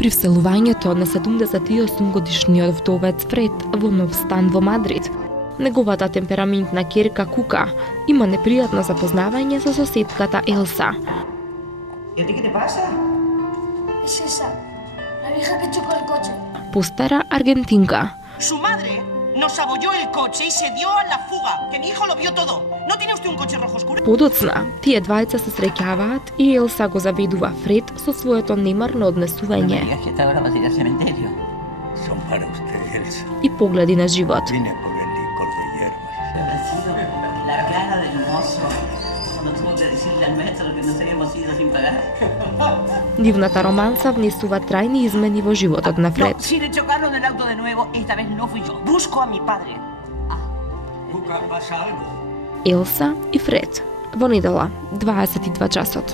При вселувањето на 78-годишниот вдовец Фред во нов стан во Мадрид, неговата темпераментна ќерка Кука има непријатно запознавање со соседката Елса. ¿Y a ti qué te pasa? Es esa, la vieja que chocó el coche. Постара аргентинка. Su madre nos abolló el coche y se dio a la fuga, que mi hijo lo vio todo. ¿No tiene usted un coche rojo oscuro? Подоцна, тие двајца се среќаваат и Елса го заведува Фред со своето немарно однесување Son para usted, Elsa. и погледи на живот. Vine por el licor de hierbas. La cara del mozo cuando tuvo que decirle al maestro que nos habíamos ido sin pagar. Нивната романса внесува трајни измени во животот на Фред. No, sin chocarlo en el auto de nuevo, esta vez no fui yo. Busco a mi padre. Cuca, ¿pasa algo? Елса и Фред во недела, 22 часот.